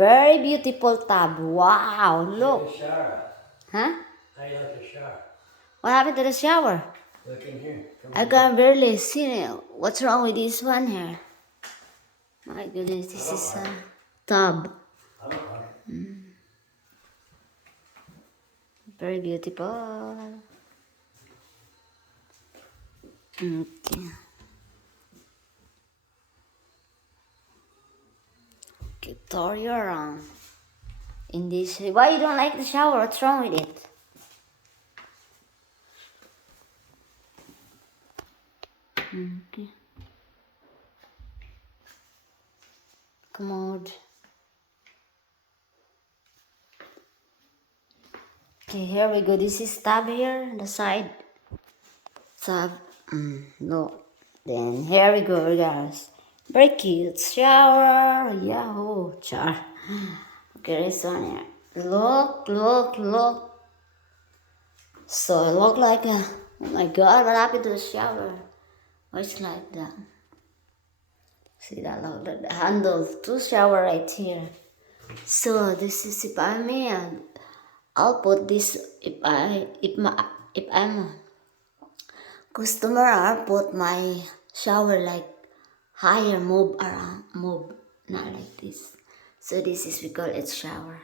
Very beautiful tub. Wow, look. The shower. Huh? I like the shower. What happened to the shower? Look in here. Come I on. can barely see it. What's wrong with this one here? My goodness, this I don't is like a it. tub. I don't like it. Very beautiful. Okay. Okay, tour you around in this. Why you don't like the shower? What's wrong with it? Okay. Commode. Okay, here we go. This is tab here, the side. Tab. No. Then here we go, guys. Very cute shower. Yahoo! Char. Okay, this one here. Look, look, look. So it look like a. Oh my God! What happened to the shower? Why it's like that? See that? Look, the handle to shower right here. So this is if I may, I'll put this if I'm a customer. I'll put my shower like higher, move around, move, not like this. So this is we call it shower.